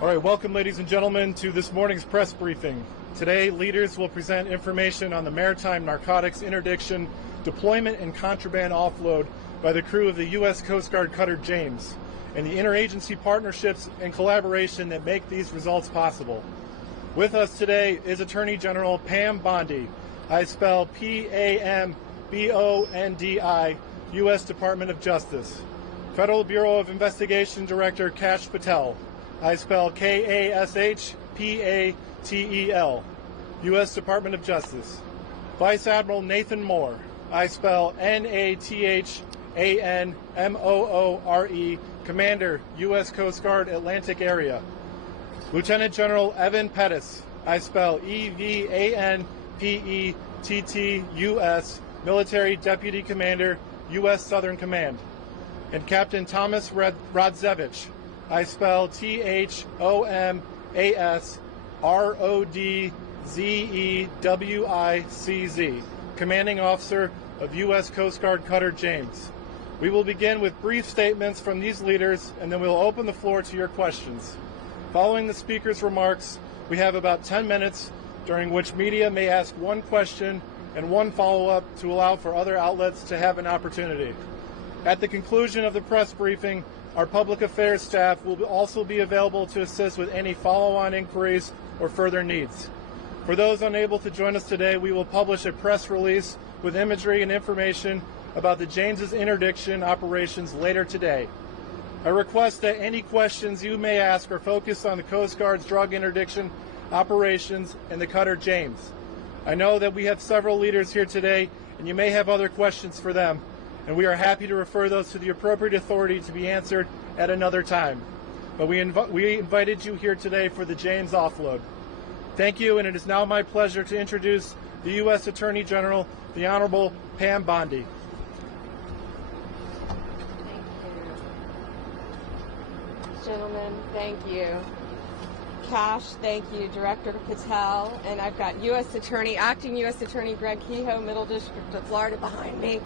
All right, welcome, ladies and gentlemen, to this morning's press briefing. Today, leaders will present information on the maritime narcotics interdiction, deployment, and contraband offload by the crew of the U.S. Coast Guard cutter James, and the interagency partnerships and collaboration that make these results possible. With us today is Attorney General Pam Bondi. I spell P-A-M-B-O-N-D-I, U.S. Department of Justice. Federal Bureau of Investigation Director Kash Patel. I spell K-A-S-H-P-A-T-E-L, U.S. Department of Justice. Vice Admiral Nathan Moore. I spell N-A-T-H-A-N-M-O-O-R-E, Commander, U.S. Coast Guard, Atlantic Area. Lieutenant General Evan Pettis. I spell E-V-A-N-P-E-T-T-U-S, Military Deputy Commander, U.S. Southern Command. And Captain Thomas Rodzevich. I spell T-H-O-M-A-S-R-O-D-Z-E-W-I-C-Z, Commanding Officer of U.S. Coast Guard cutter James. We will begin with brief statements from these leaders, and then we'll open the floor to your questions. Following the speaker's remarks, we have about 10 minutes, during which media may ask one question and one follow-up to allow for other outlets to have an opportunity. At the conclusion of the press briefing, our public affairs staff will also be available to assist with any follow-on inquiries or further needs. For those unable to join us today, we will publish a press release with imagery and information about the James's interdiction operations later today. I request that any questions you may ask are focused on the Coast Guard's drug interdiction operations and the cutter James. I know that we have several leaders here today, and you may have other questions for them, and we are happy to refer those to the appropriate authority to be answered at another time. But we invited you here today for the James offload. Thank you, and it is now my pleasure to introduce the U.S. Attorney General, the Honorable Pam Bondi. Gentlemen, thank you. Kash, thank you. Director Patel, and I've got Acting U.S. Attorney Greg Kehoe, Middle District of Florida behind me.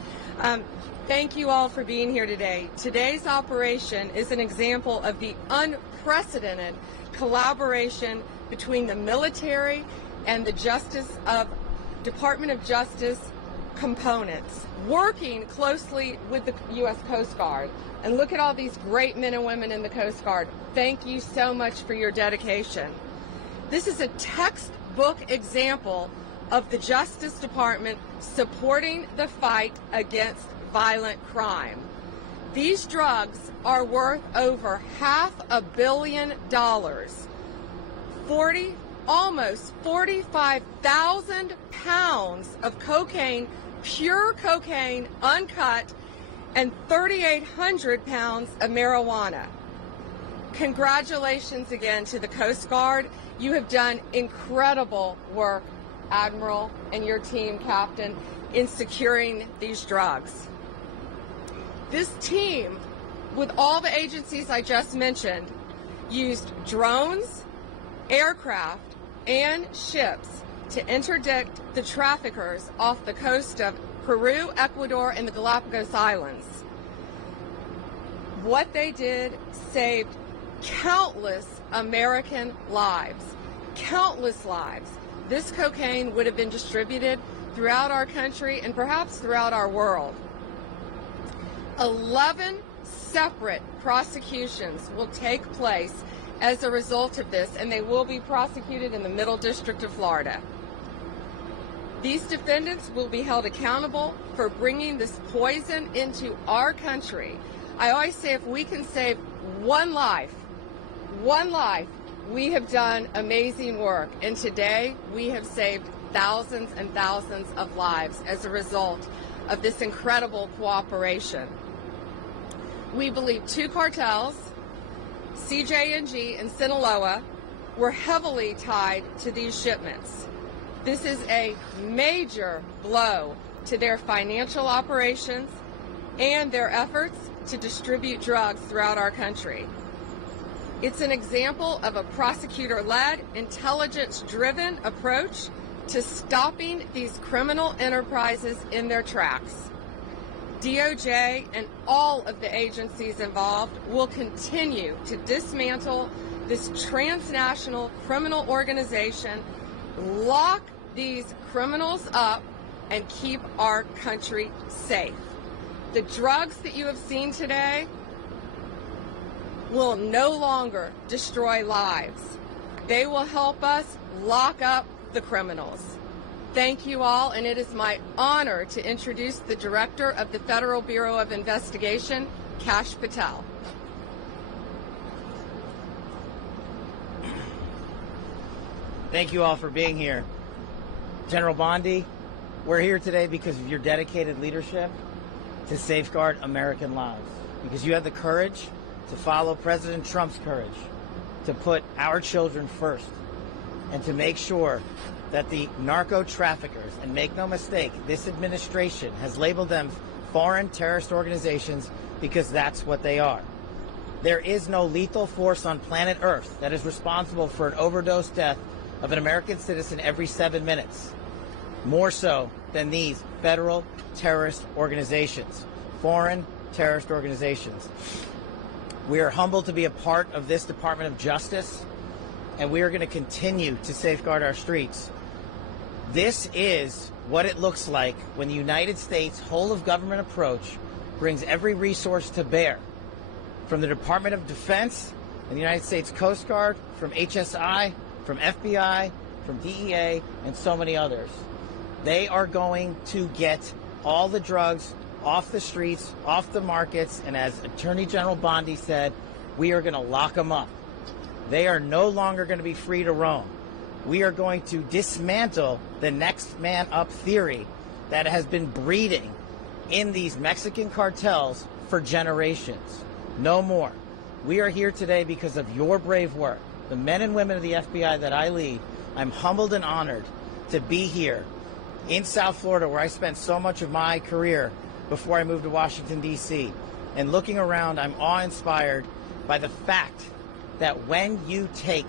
Thank you all for being here today. Today's operation is an example of the unprecedented collaboration between the military and the Department of Justice components, working closely with the U.S. Coast Guard. And look at all these great men and women in the Coast Guard. Thank you so much for your dedication. This is a textbook example of the Justice Department supporting the fight against violent crime. These drugs are worth over $500 million. Almost 45,000 pounds of cocaine, pure cocaine, uncut, and 3,800 pounds of marijuana. Congratulations again to the Coast Guard. You have done incredible work, Admiral, and your team, Captain, in securing these drugs. This team, with all the agencies I just mentioned, used drones, aircraft, and ships to interdict the traffickers off the coast of Peru, Ecuador, and the Galapagos Islands. What they did saved countless American lives. Countless lives. This cocaine would have been distributed throughout our country and perhaps throughout our world. 11 separate prosecutions will take place as a result of this, and they will be prosecuted in the Middle District of Florida. These defendants will be held accountable for bringing this poison into our country. I always say if we can save one life, we have done amazing work. And today we have saved thousands and thousands of lives as a result of this incredible cooperation. We believe two cartels, CJNG and Sinaloa, were heavily tied to these shipments. This is a major blow to their financial operations and their efforts to distribute drugs throughout our country. It's an example of a prosecutor-led, intelligence-driven approach to stopping these criminal enterprises in their tracks. DOJ and all of the agencies involved will continue to dismantle this transnational criminal organization, lock these criminals up, and keep our country safe. The drugs that you have seen today will no longer destroy lives. They will help us lock up the criminals. Thank you all, and it is my honor to introduce the Director of the Federal Bureau of Investigation, Kash Patel. Thank you all for being here. General Bondi, we're here today because of your dedicated leadership to safeguard American lives, because you have the courage to follow President Trump's courage to put our children first and to make sure that the narco traffickers, and make no mistake, this administration has labeled them foreign terrorist organizations because that's what they are. There is no lethal force on planet Earth that is responsible for an overdose death of an American citizen every 7 minutes, more so than these federal terrorist organizations, foreign terrorist organizations. We are humbled to be a part of this Department of Justice, and we are going to continue to safeguard our streets. This is what it looks like when the United States whole-of-government approach brings every resource to bear, from the Department of Defense and the United States Coast Guard, from HSI, from FBI, from DEA, and so many others. They are going to get all the drugs off the streets, off the markets, and as Attorney General Bondi said, we are going to lock them up. They are no longer going to be free to roam. We are going to dismantle the next man up theory that has been breeding in these Mexican cartels for generations. No more. We are here today because of your brave work. The men and women of the FBI that I lead, I'm humbled and honored to be here in South Florida, where I spent so much of my career before I moved to Washington, D.C. And looking around, I'm awe-inspired by the fact that when you take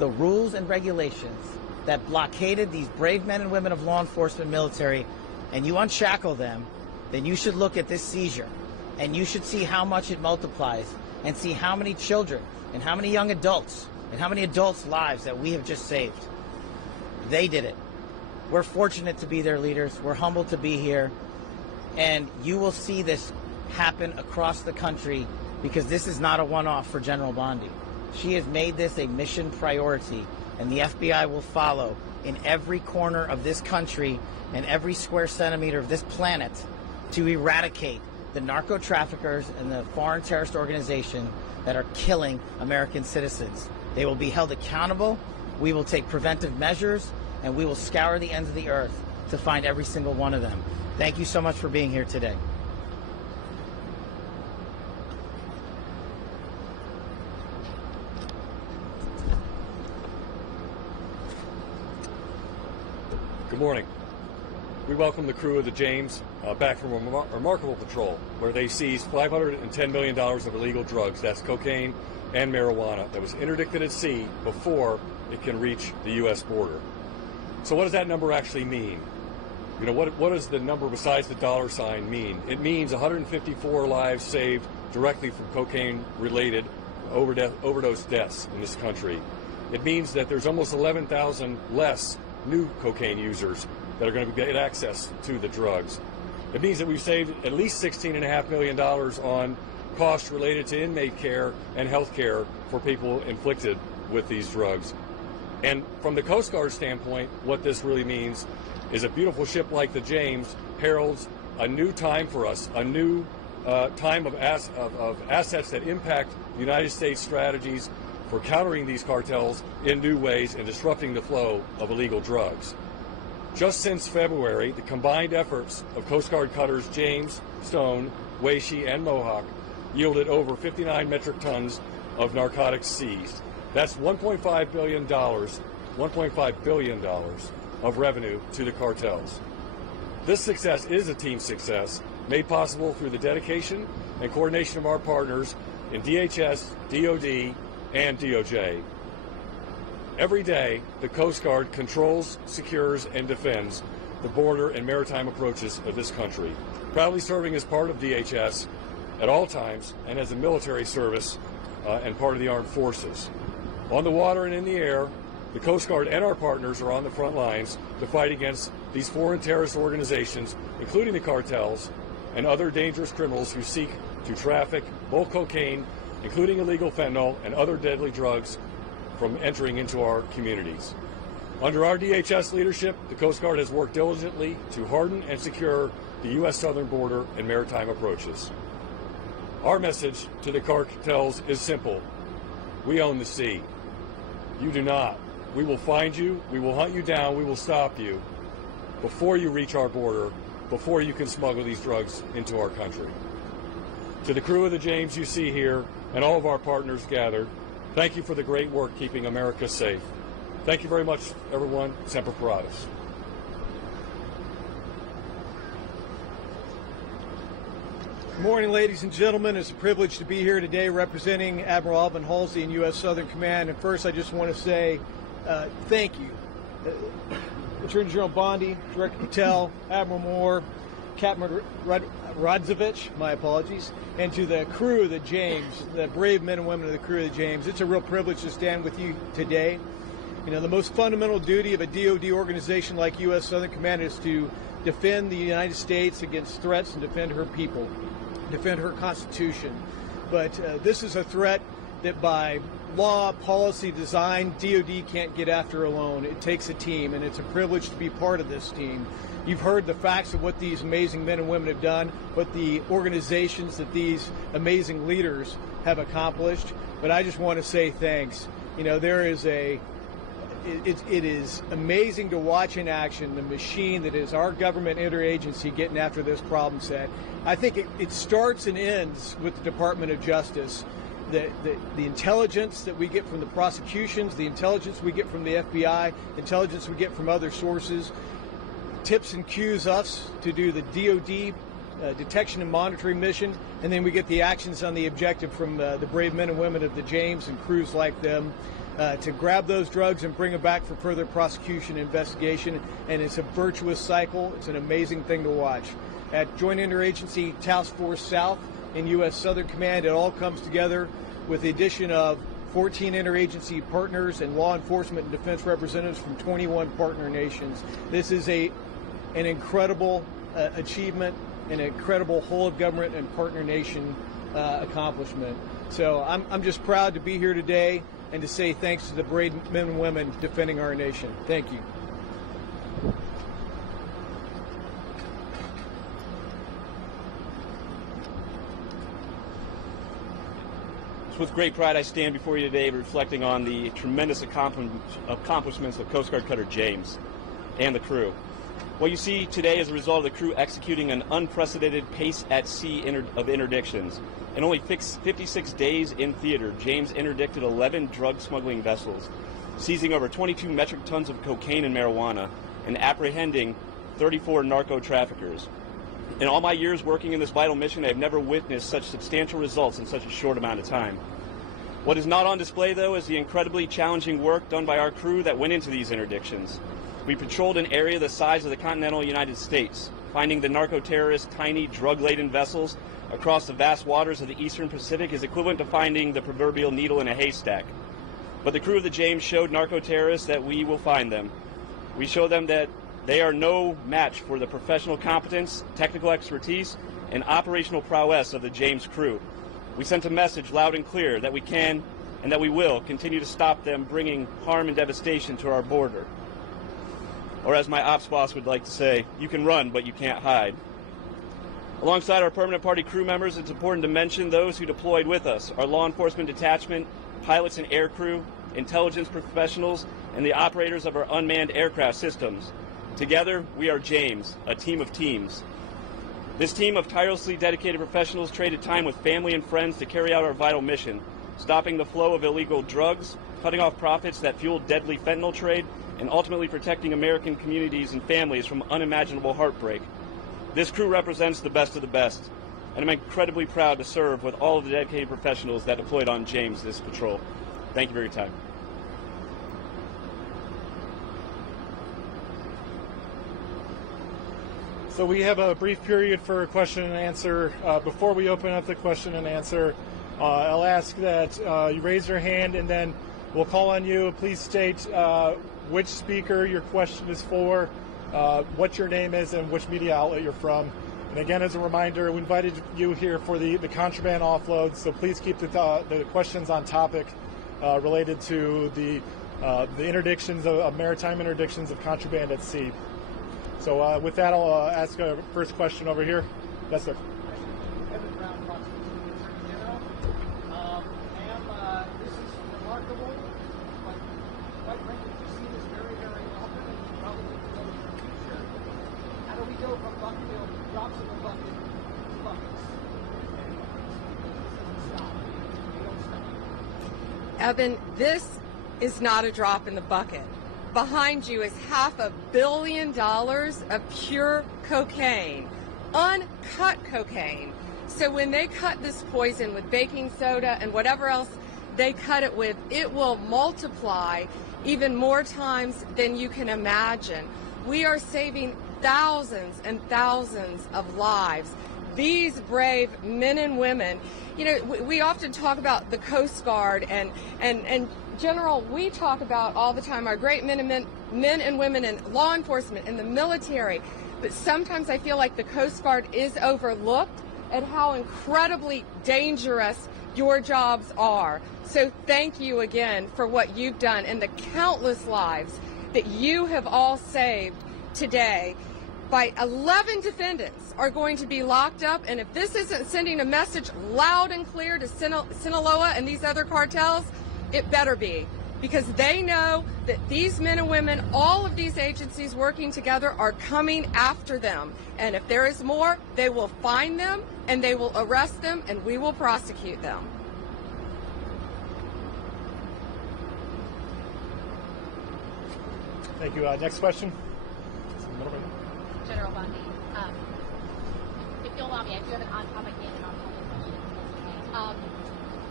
the rules and regulations that blockaded these brave men and women of law enforcement military and you unshackle them, then you should look at this seizure and you should see how much it multiplies and see how many children and how many young adults and how many adults' lives that we have just saved. They did it. We're fortunate to be their leaders. We're humbled to be here. And you will see this happen across the country, because this is not a one-off for General Bondi. She has made this a mission priority, and the FBI will follow in every corner of this country and every square centimeter of this planet to eradicate the narco traffickers and the foreign terrorist organization that are killing American citizens. They will be held accountable. We will take preventive measures, and we will scour the ends of the earth to find every single one of them. Thank you so much for being here today. Good morning. We welcome the crew of the James back from a remarkable patrol where they seized $510 million of illegal drugs, that's cocaine and marijuana, that was interdicted at sea before it can reach the U.S. border. So what does that number actually mean? You know, what does the number besides the dollar sign mean? It means 154 lives saved directly from cocaine-related overdose deaths in this country. It means that there's almost 11,000 less new cocaine users that are going to get access to the drugs. It means that we've saved at least $16.5 million on costs related to inmate care and health care for people inflicted with these drugs. And from the Coast Guard standpoint, what this really means is a beautiful ship like the James heralds a new time for us, a new time of assets that impact the United States strategies for countering these cartels in new ways and disrupting the flow of illegal drugs. Just since February, the combined efforts of Coast Guard cutters James, Stone, Weishi, and Mohawk yielded over 59 metric tons of narcotics seized. That's $1.5 billion of revenue to the cartels. This success is a team success made possible through the dedication and coordination of our partners in DHS, DOD, and DOJ. Every day, the Coast Guard controls, secures, and defends the border and maritime approaches of this country, proudly serving as part of DHS at all times and as a military service and part of the armed forces. On the water and in the air, the Coast Guard and our partners are on the front lines to fight against these foreign terrorist organizations, including the cartels and other dangerous criminals who seek to traffic bulk cocaine, including illegal fentanyl and other deadly drugs, from entering into our communities. Under our DHS leadership, the Coast Guard has worked diligently to harden and secure the U.S. southern border and maritime approaches. Our message to the cartels is simple. We own the sea. You do not. We will find you, we will hunt you down, we will stop you before you reach our border, before you can smuggle these drugs into our country. To the crew of the James you see here and all of our partners gathered, thank you for the great work keeping America safe. Thank you very much, everyone. Semper Paratus. Good morning, ladies and gentlemen. It's a privilege to be here today representing Admiral Alvin Halsey and U.S. Southern Command. And first, I just want to say thank you. Attorney General Bondi, Director Patel, Admiral Moore, Captain Rodzovich, my apologies, and to the crew of the James, the brave men and women of the crew of the James. It's a real privilege to stand with you today. You know, the most fundamental duty of a DoD organization like U.S. Southern Command is to defend the United States against threats and defend her people, defend her Constitution. But this is a threat that by law, policy, design, DoD can't get after alone. It takes a team, and it's a privilege to be part of this team. You've heard the facts of what these amazing men and women have done, what the organizations that these amazing leaders have accomplished. But I just want to say thanks. You know, there is it is amazing to watch in action the machine that is our government interagency getting after this problem set. I think it starts and ends with the Department of Justice. The intelligence that we get from the prosecutions, the intelligence we get from the FBI, intelligence we get from other sources, tips and cues us to do the DoD detection and monitoring mission, and then we get the actions on the objective from the brave men and women of the James and crews like them to grab those drugs and bring them back for further prosecution and investigation. And it's a virtuous cycle. It's an amazing thing to watch. At Joint Interagency Task Force South in U.S. Southern Command, it all comes together with the addition of 14 interagency partners and law enforcement and defense representatives from 21 partner nations. This is an incredible achievement, an incredible whole of government and partner nation accomplishment. So I'm just proud to be here today and to say thanks to the brave men and women defending our nation. Thank you. With great pride, I stand before you today reflecting on the tremendous accomplishments of Coast Guard Cutter James and the crew. What you see today is a result of the crew executing an unprecedented pace at sea of interdictions. In only 56 days in theater, James interdicted 11 drug smuggling vessels, seizing over 22 metric tons of cocaine and marijuana, and apprehending 34 narco traffickers. In all my years working in this vital mission, I have never witnessed such substantial results in such a short amount of time. What is not on display, though, is the incredibly challenging work done by our crew that went into these interdictions. We patrolled an area the size of the continental United States, finding the narco-terrorists' tiny, drug-laden vessels across the vast waters of the eastern Pacific is equivalent to finding the proverbial needle in a haystack. But the crew of the James showed narco-terrorists that we will find them. We show them that they are no match for the professional competence, technical expertise, and operational prowess of the James crew. We sent a message loud and clear that we can and that we will continue to stop them bringing harm and devastation to our border. Or as my ops boss would like to say, you can run, but you can't hide. Alongside our permanent party crew members, it's important to mention those who deployed with us, our law enforcement detachment, pilots and air crew, intelligence professionals, and the operators of our unmanned aircraft systems. Together, we are James, a team of teams. This team of tirelessly dedicated professionals traded time with family and friends to carry out our vital mission, stopping the flow of illegal drugs, cutting off profits that fueled deadly fentanyl trade, and ultimately protecting American communities and families from unimaginable heartbreak. This crew represents the best of the best, and I'm incredibly proud to serve with all of the dedicated professionals that deployed on James this patrol. Thank you for your time. So we have a brief period for question and answer. Before we open up the question and answer, I'll ask that you raise your hand and then We'll call on you. Please state which speaker your question is for, what your name is, and which media outlet you're from. And again, as a reminder, we invited you here for the contraband offload, so please keep the questions on topic related to the interdictions of maritime interdictions of contraband at sea. So with that, I'll ask a first question over here. Yes, sir. This is remarkable, but quite frankly, we see this very, very often, and we probably will in the future. How do we go from bucket to drops in the bucket to buckets? This doesn't stop. We don't stop. Evan, this is not a drop in the bucket. Behind you is $500 million of pure cocaine, uncut cocaine. So when they cut this poison with baking soda and whatever else they cut it with, it will multiply even more times than you can imagine. We are saving thousands and thousands of lives. These brave men and women, you know, we often talk about the Coast Guard and General, we talk about all the time our great men and women in law enforcement, in the military, but sometimes I feel like the Coast Guard is overlooked at how incredibly dangerous your jobs are. So thank you again for what you've done and the countless lives that you have all saved today. By 11 defendants are going to be locked up, and if this isn't sending a message loud and clear to Sinaloa and these other cartels, it better be, because they know that these men and women, all of these agencies working together, are coming after them. And if there is more, they will find them and they will arrest them and we will prosecute them. Thank you. Next question. General Bondi, if you'll allow me, I do have an on-topic and an off-topic question.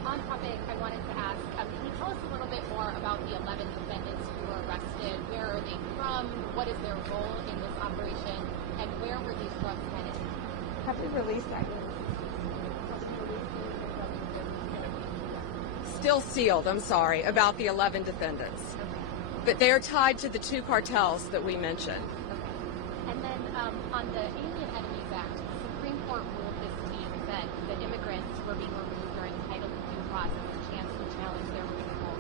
On topic, I wanted to ask, can you tell us a little bit more about the 11 defendants who were arrested? Where are they from? What is their role in this operation? And where were these drugs headed? Have we released that yet? Still sealed, I'm sorry, about the 11 defendants. Okay. But they are tied to the two cartels that we mentioned. Okay. And then on the Alien Enemies Act, the Supreme Court ruled this week that the immigrants were being removed or entitled to due process, a chance to challenge their removal.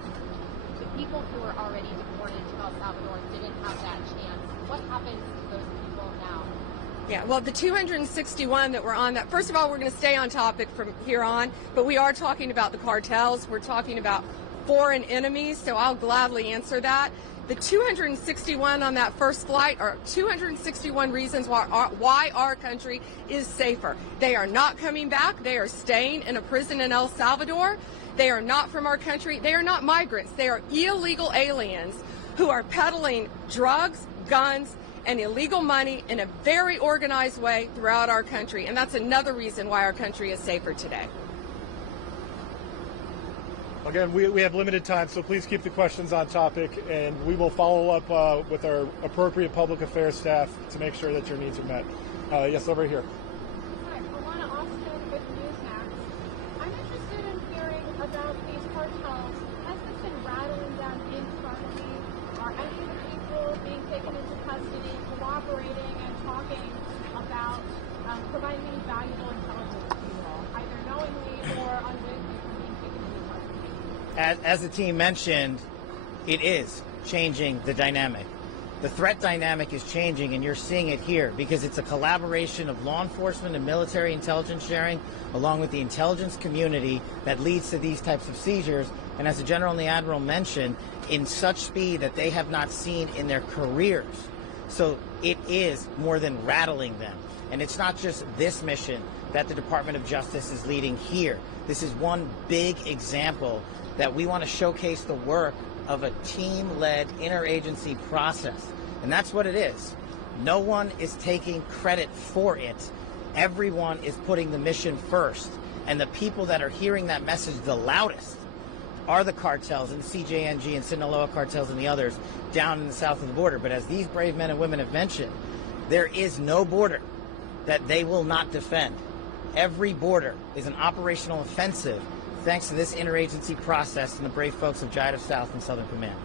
The people who were already deported to El Salvador didn't have that chance. What happens to those people now? Yeah, well, the 261 that were on that, first of all, we're going to stay on topic from here on, but we are talking about the cartels. We're talking about foreign enemies, so I'll gladly answer that. The 261 on that first flight are 261 reasons why our country is safer. They are not coming back. They are staying in a prison in El Salvador. They are not from our country. They are not migrants. They are illegal aliens who are peddling drugs, guns, and illegal money in a very organized way throughout our country. And that's another reason why our country is safer today. Again, we have limited time, so please keep the questions on topic, and we will follow up with our appropriate public affairs staff to make sure that your needs are met. Yes, over here. Hi, Alana Austin with Newsmax. I'm interested in hearing about these cartels. Has this been rattling them internally? Are any of the people being taken into custody cooperating and talking about providing any valuable intelligence to you all, either knowingly or unwittingly from being taken into custody? As the team mentioned, it is changing the dynamic. The threat dynamic is changing, and you're seeing it here because it's a collaboration of law enforcement and military intelligence sharing along with the intelligence community that leads to these types of seizures. And as the General and the Admiral mentioned, in such speed that they have not seen in their careers. So it is more than rattling them. And it's not just this mission that the Department of Justice is leading here. This is one big example that we want to showcase the work of a team-led interagency process. And that's what it is. No one is taking credit for it. Everyone is putting the mission first. And the people that are hearing that message the loudest are the cartels and the CJNG and Sinaloa cartels and the others down in the south of the border. But as these brave men and women have mentioned, there is no border that they will not defend. Every border is an operational offensive thanks to this interagency process and the brave folks of JIDF South and Southern Command.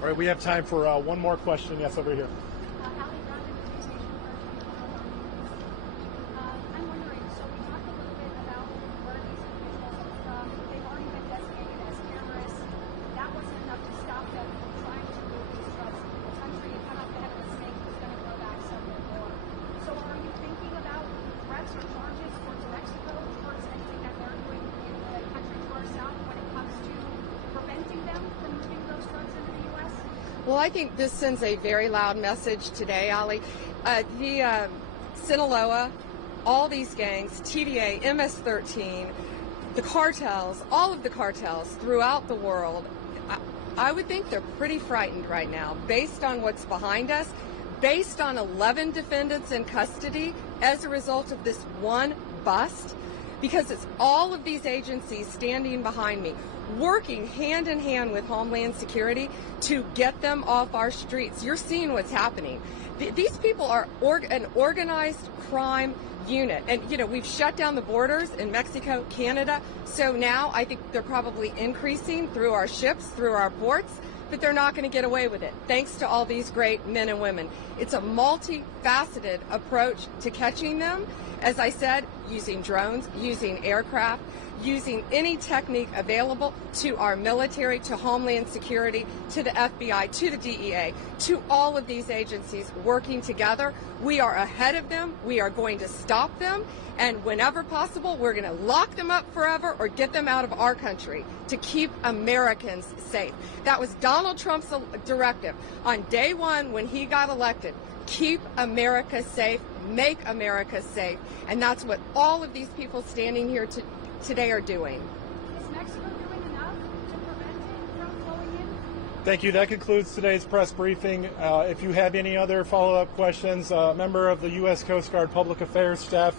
All right, we have time for one more question. Yes, over here. I'm wondering, so we talked a little bit about where these individuals are from. They've already been designated as terrorists. That wasn't enough to stop them from trying to move these drugs into the country and come out the head of the snake who's going to grow back several more. So are you thinking about threats or charges towards Mexico, towards anything that they're doing in the country to our south when it comes to preventing them from moving those drugs into the U.S.? Well, I think this sends a very loud message today, Ali. Sinaloa, all these gangs, TVA, MS-13, the cartels, all of the cartels throughout the world, I would think they're pretty frightened right now based on what's behind us, based on 11 defendants in custody as a result of this one bust, because it's all of these agencies standing behind me, working hand in hand with Homeland Security to get them off our streets. You're seeing what's happening. These people are an organized crime unit. And, you know, we've shut down the borders in Mexico, Canada. So now I think they're probably increasing through our ships, through our ports, but they're not going to get away with it, thanks to all these great men and women. It's a multifaceted approach to catching them. As I said, using drones, using aircraft, using any technique available to our military, to Homeland Security, to the FBI, to the DEA, to all of these agencies working together. We are ahead of them. We are going to stop them. And whenever possible, we're going to lock them up forever or get them out of our country to keep Americans safe. That was Donald Trump's directive on day one when he got elected. Keep America safe, make America safe. And that's what all of these people standing here today are doing. Is Mexico doing enough to prevent it from flowing in? Thank you. That concludes today's press briefing. If you have any other follow-up questions, a member of the U.S. Coast Guard Public Affairs staff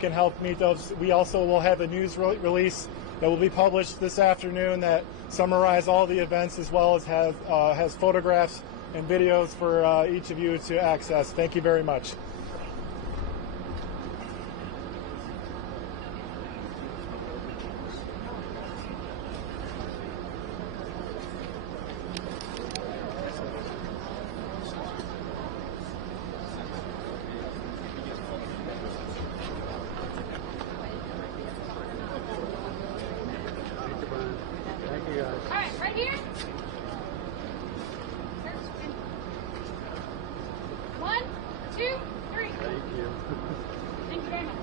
can help meet those. We also will have a news release that will be published this afternoon that summarize all the events as well as has photographs and videos for each of you to access. Thank you very much. All right, right here. 1, 2, 3. Thank you very much.